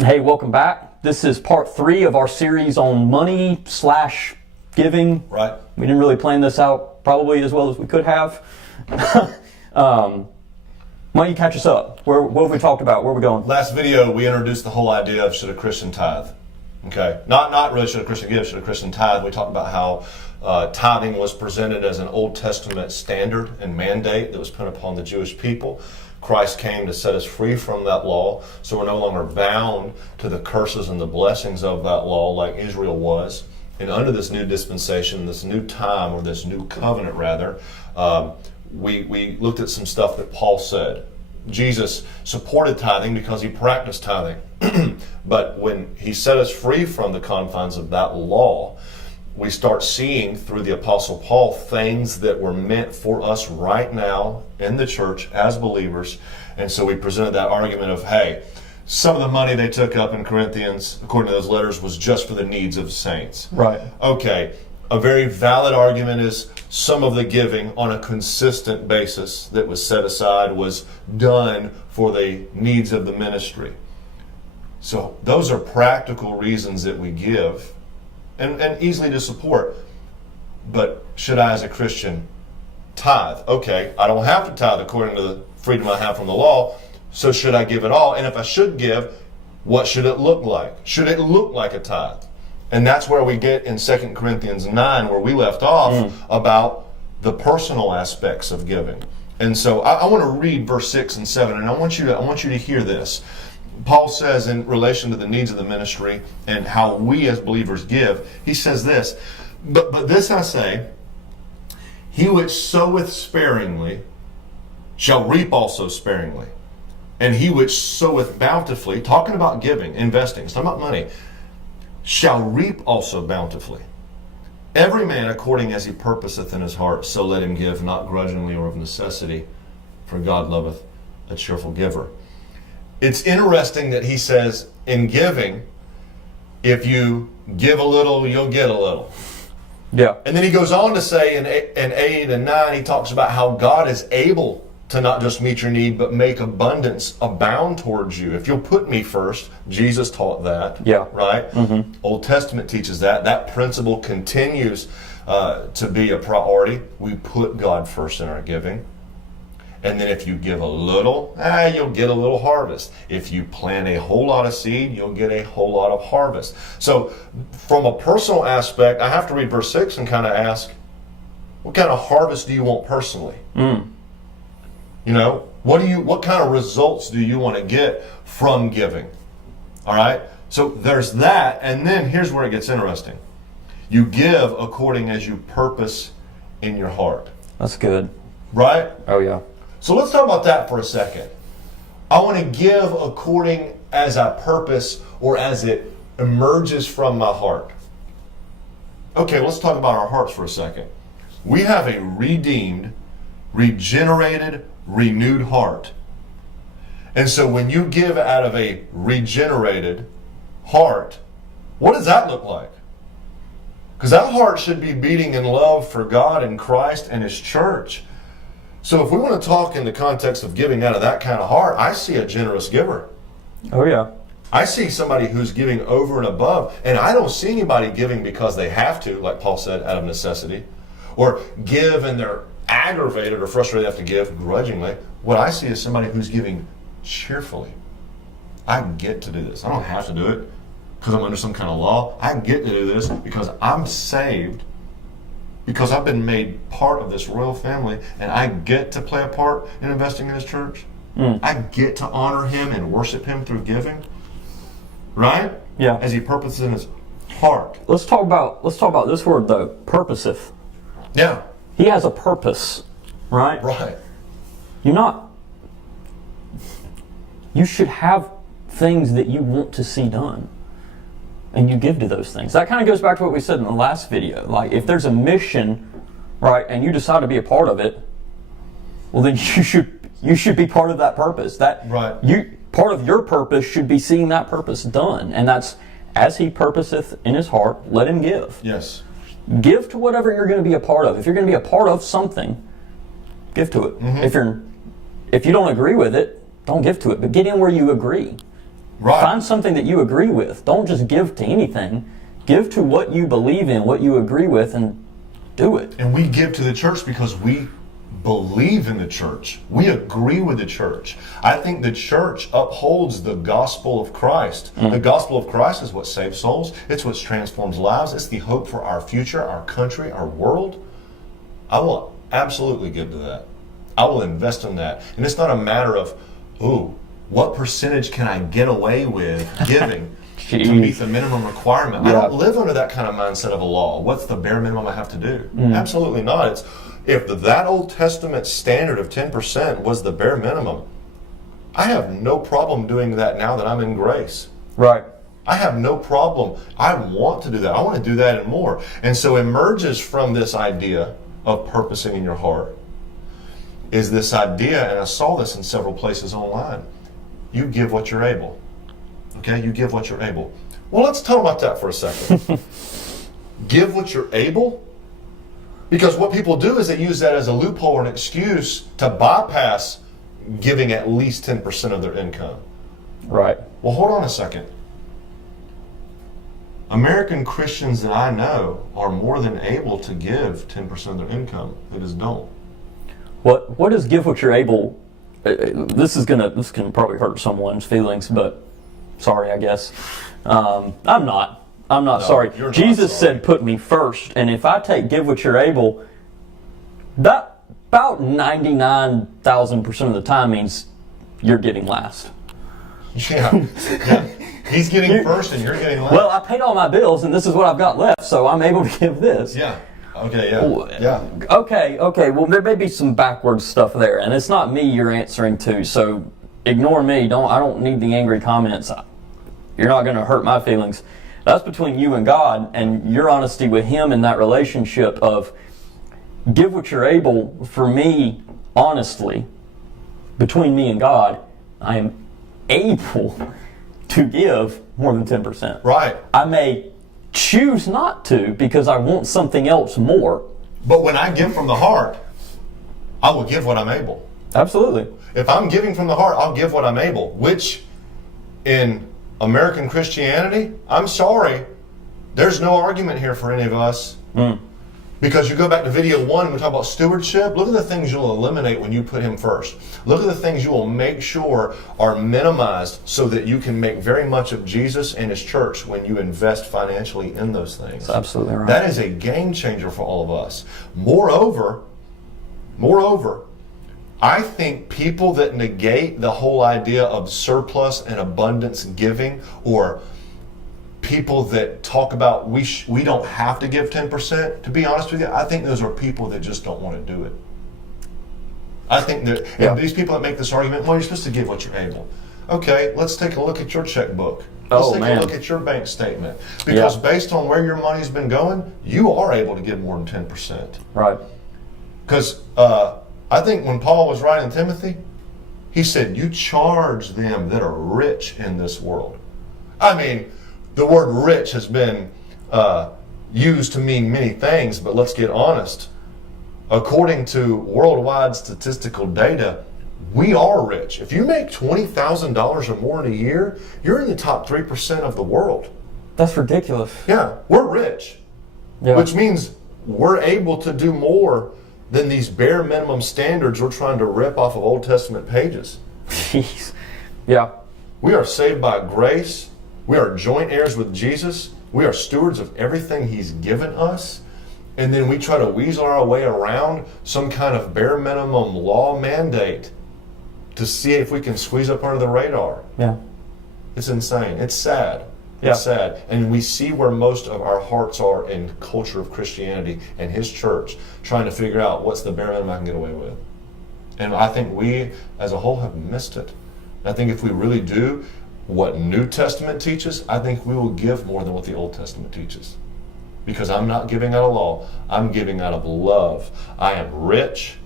Hey, welcome back. This is part 3 of our series on money/giving. Right. We didn't really plan this out probably as well as we could have. Why don't you catch us up? What have we talked about? Where are we going? Last video, we introduced the whole idea of should a Christian tithe. Okay. Not really should a Christian give, should a Christian tithe. We talked about how tithing was presented as an Old Testament standard and mandate that was put upon the Jewish people. Christ came to set us free from that law, so we're no longer bound to the curses and the blessings of that law like Israel was. And under this new dispensation, this new time, or this new covenant rather, we looked at some stuff that Paul said. Jesus supported tithing because he practiced tithing. But when he set us free from the confines of that law, we start seeing through the Apostle Paul things that were meant for us right now in the church as believers. And so we presented that argument of, hey, some of the money they took up in Corinthians, according to those letters, was just for the needs of saints. Right. Okay, a very valid argument is some of the giving on a consistent basis that was set aside was done for the needs of the ministry. So those are practical reasons that we give. And easily to support. But should I, as a Christian, tithe? Okay, I don't have to tithe according to the freedom I have from the law, so should I give it all? And if I should give, what should it look like? Should it look like a tithe? And that's where we get in 2 Corinthians 9, where we left off, about the personal aspects of giving. And so I want to read verse 6 and 7, and I want you to hear this. Paul says in relation to the needs of the ministry and how we as believers give, he says this, but this I say, he which soweth sparingly shall reap also sparingly. And he which soweth bountifully, talking about giving, investing, it's not about money, shall reap also bountifully. Every man according as he purposeth in his heart, so let him give, not grudgingly or of necessity, for God loveth a cheerful giver. It's interesting that he says in giving, if you give a little, you'll get a little. Yeah. And then he goes on to say in 8 and 9, he talks about how God is able to not just meet your need, but make abundance abound towards you. If you'll put me first, Jesus taught that. Yeah. Right? Mm-hmm. Old Testament teaches that. That principle continues to be a priority. We put God first in our giving. And then if you give a little, you'll get a little harvest. If you plant a whole lot of seed, you'll get a whole lot of harvest. So from a personal aspect, I have to read verse 6 and kind of ask, what kind of harvest do you want personally? You know, what kind of results do you want to get from giving? All right? So there's that, and then here's where it gets interesting. You give according as you purpose in your heart. That's good. Right? Oh, yeah. So let's talk about that for a second. I want to give according as I purpose or as it emerges from my heart. Okay, let's talk about our hearts for a second. We have a redeemed, regenerated, renewed heart. And so when you give out of a regenerated heart, what does that look like? Because that heart should be beating in love for God and Christ and His church. So if we want to talk in the context of giving out of that kind of heart, I see a generous giver. Oh, yeah. I see somebody who's giving over and above, and I don't see anybody giving because they have to, like Paul said, out of necessity, or give and they're aggravated or frustrated they have to give grudgingly. What I see is somebody who's giving cheerfully. I get to do this. I don't have to do it because I'm under some kind of law. I get to do this because I'm saved, because I've been made part of this royal family, and I get to play a part in investing in His church. I get to honor Him and worship Him through giving. Right? Yeah. As He purposes in His heart. Let's talk about this word though, purposeth. Yeah. He has a purpose, right? Right. You should have things that you want to see done. And you give to those things. That kind of goes back to what we said in the last video. Like, if there's a mission, right, and you decide to be a part of it, well, then you should be part of that purpose. Part of your purpose should be seeing that purpose done, and that's as He purposeth in His heart. Let him give. Yes. Give to whatever you're going to be a part of. If you're going to be a part of something, give to it. Mm-hmm. If you don't agree with it, don't give to it. But get in where you agree. Right. Find something that you agree with. Don't just give to anything. Give to what you believe in, what you agree with, and do it. And we give to the church because we believe in the church. We agree with the church. I think the church upholds the gospel of Christ. The gospel of Christ is what saves souls. It's what transforms lives. It's the hope for our future, our country, our world. I will absolutely give to that. I will invest in that. And it's not a matter of, what percentage can I get away with giving to meet the minimum requirement? I don't live under that kind of mindset of a law. What's the bare minimum I have to do? Absolutely not. It's if that Old Testament standard of 10% was the bare minimum, I have no problem doing that now that I'm in grace. Right. I have no problem. I want to do that. I want to do that and more. And so emerges from this idea of purposing in your heart is this idea, and I saw this in several places online. You give what you're able. Okay? You give what you're able. Well, let's talk about that for a second. Give what you're able? Because what people do is they use that as a loophole or an excuse to bypass giving at least 10% of their income. Right. Well, hold on a second. American Christians that I know are more than able to give 10% of their income. They just don't. What is give what you're able? This can probably hurt someone's feelings, but sorry, I guess. I'm not sorry. You're not Jesus sorry. said, "Put me first," and if I take give what you're able, that about 99,000% of the time means you're getting last. Yeah. He's getting first and you're getting last. Well, I paid all my bills, and this is what I've got left, so I'm able to give this. Yeah. Okay, yeah. Okay. Well, there may be some backwards stuff there, and it's not me you're answering to, so ignore me. I don't need the angry comments. You're not going to hurt my feelings. That's between you and God, and your honesty with Him in that relationship of give what you're able. For me, honestly, between me and God, I am able to give more than 10%. Right. I may choose not to because I want something else more. But when I give from the heart, I will give what I'm able. Absolutely. If I'm giving from the heart, I'll give what I'm able, which in American Christianity, I'm sorry, there's no argument here for any of us. Because you go back to video 1, we talk about stewardship. Look at the things you'll eliminate when you put Him first. Look at the things you will make sure are minimized so that you can make very much of Jesus and His church when you invest financially in those things. That's absolutely right. That is a game changer for all of us. Moreover, I think people that negate the whole idea of surplus and abundance giving, or people that talk about we don't have to give 10%, to be honest with you, I think those are people that just don't want to do it. I think that and these people that make this argument, well, you're supposed to give what you're able. Okay, let's take a look at your checkbook. Let's take a look at your bank statement. Because based on where your money's been going, you are able to give more than 10%. Right. Because I think when Paul was writing Timothy, he said, you charge them that are rich in this world. I mean, the word rich has been used to mean many things, but let's get honest. According to worldwide statistical data, we are rich. If you make $20,000 or more in a year, you're in the top 3% of the world. That's ridiculous. Yeah, we're rich, which means we're able to do more than these bare minimum standards we're trying to rip off of Old Testament pages. Jeez. Yeah. We are saved by grace. We are joint heirs with Jesus. We are stewards of everything He's given us. And then we try to weasel our way around some kind of bare minimum law mandate to see if we can squeeze up under the radar. Yeah. It's insane. It's sad. Yeah. It's sad. And we see where most of our hearts are in culture of Christianity and His church, trying to figure out what's the bare minimum I can get away with. And I think we, as a whole, have missed it. I think if we really do what New Testament teaches, I think we will give more than what the Old Testament teaches. Because I'm not giving out of law, I'm giving out of love. I am rich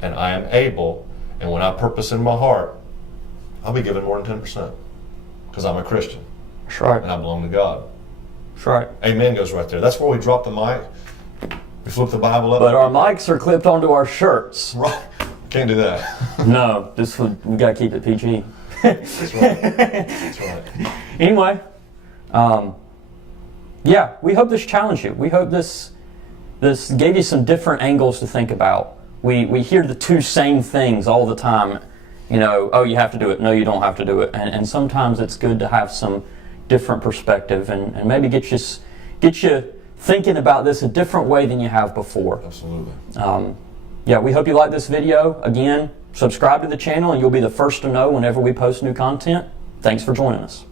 and I am able, and when I purpose in my heart, I'll be giving more than 10%. Because I'm a Christian. That's right. And I belong to God. That's right. Amen goes right there. That's where we drop the mic. We flip the Bible up. But our mics are clipped onto our shirts. Right. Can't do that. No, we got to keep it PG. That's right. That's right. Anyway, yeah, we hope this challenged you. We hope this gave you some different angles to think about. We hear the two same things all the time. You know, oh, you have to do it. No, you don't have to do it. And sometimes it's good to have some different perspective and maybe get you thinking about this a different way than you have before. Absolutely. Yeah, we hope you like this video. Again, subscribe to the channel and you'll be the first to know whenever we post new content. Thanks for joining us.